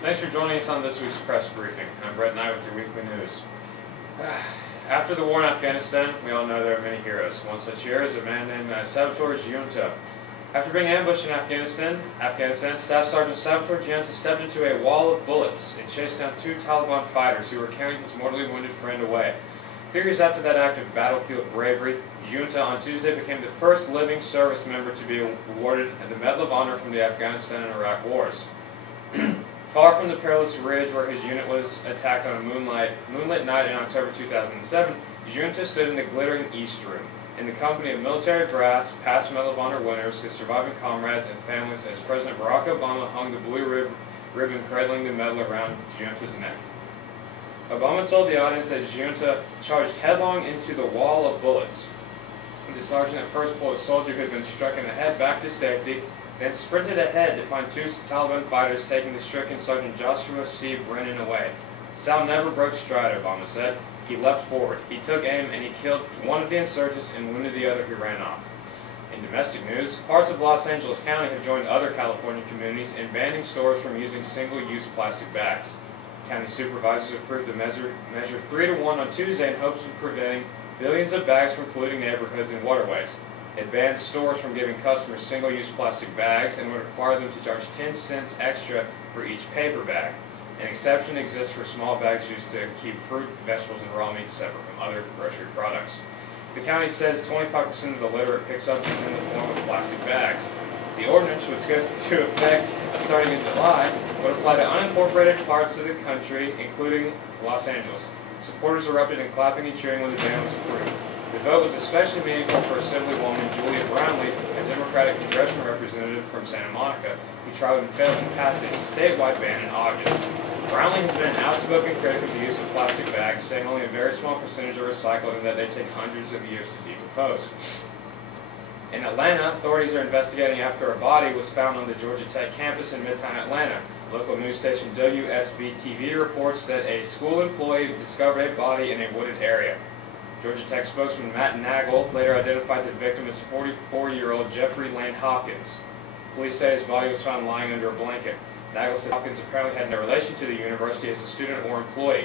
Thanks for joining us on this week's press briefing. I'm Brett Knight with your weekly news. After the war in Afghanistan, we all know there are many heroes. One such hero is a man named Salvatore Giunta. After being ambushed in Afghanistan, Staff Sergeant Salvatore Giunta stepped into a wall of bullets and chased down two Taliban fighters who were carrying his mortally wounded friend away. 3 years after that act of battlefield bravery, Giunta on Tuesday became the first living service member to be awarded the Medal of Honor from the Afghanistan and Iraq wars. Far from the perilous ridge where his unit was attacked on a moonlit night in October 2007, Giunta stood in the glittering East Room, in the company of military brass, past Medal of Honor winners, his surviving comrades, and families as President Barack Obama hung the blue ribbon cradling the medal around Giunta's neck. Obama told the audience that Giunta charged headlong into the wall of bullets. The sergeant at first pulled a soldier who had been struck in the head back to safety, then sprinted ahead to find 2 Taliban fighters taking the stricken Sergeant Joshua C. Brennan away. Sal never broke stride, Obama said. He leapt forward. He took aim and he killed one of the insurgents and wounded the other who ran off. In domestic news, parts of Los Angeles County have joined other California communities in banning stores from using single-use plastic bags. County supervisors approved a measure 3-1 on Tuesday in hopes of preventing billions of bags from polluting neighborhoods and waterways. It bans stores from giving customers single-use plastic bags and would require them to charge 10 cents extra for each paper bag. An exception exists for small bags used to keep fruit, vegetables, and raw meat separate from other grocery products. The county says 25% of the litter it picks up is in the form of plastic bags. The ordinance, which goes into effect starting in July, would apply to unincorporated parts of the country, including Los Angeles. Supporters erupted in clapping and cheering when the ban was approved. The vote was especially meaningful for Assemblywoman Julia Brownlee, a Democratic congressional representative from Santa Monica, who tried and failed to pass a statewide ban in August. Brownlee has been an outspoken critic of the use of plastic bags, saying only a very small percentage are recycled and that they take hundreds of years to decompose. In Atlanta, authorities are investigating after a body was found on the Georgia Tech campus in Midtown Atlanta. Local news station WSB-TV reports that a school employee discovered a body in a wooded area. Georgia Tech spokesman Matt Nagel later identified the victim as 44-year-old Jeffrey Lane Hopkins. Police say his body was found lying under a blanket. Nagel says Hopkins apparently had no relation to the university as a student or employee.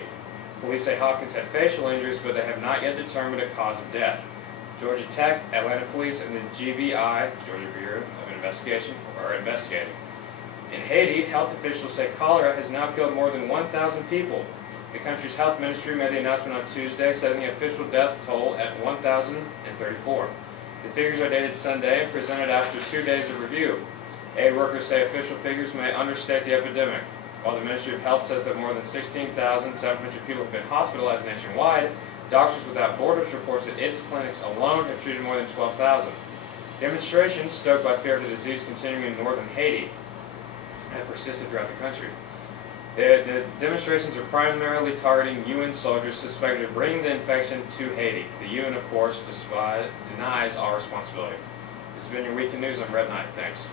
Police say Hopkins had facial injuries, but they have not yet determined a cause of death. Georgia Tech, Atlanta Police, and the GBI, Georgia Bureau of Investigation, are investigating. In Haiti, health officials say cholera has now killed more than 1,000 people. The country's health ministry made the announcement on Tuesday, setting the official death toll at 1,034. The figures are dated Sunday and presented after 2 days of review. Aid workers say official figures may understate the epidemic. While the Ministry of Health says that more than 16,700 people have been hospitalized nationwide, Doctors Without Borders reports that its clinics alone have treated more than 12,000. Demonstrations stoked by fear of the disease continuing in northern Haiti have persisted throughout the country. The demonstrations are primarily targeting UN soldiers suspected of bringing the infection to Haiti. The UN, of course, denies all responsibility. This has been your Weekend News. I'm Brett Knight. Thanks.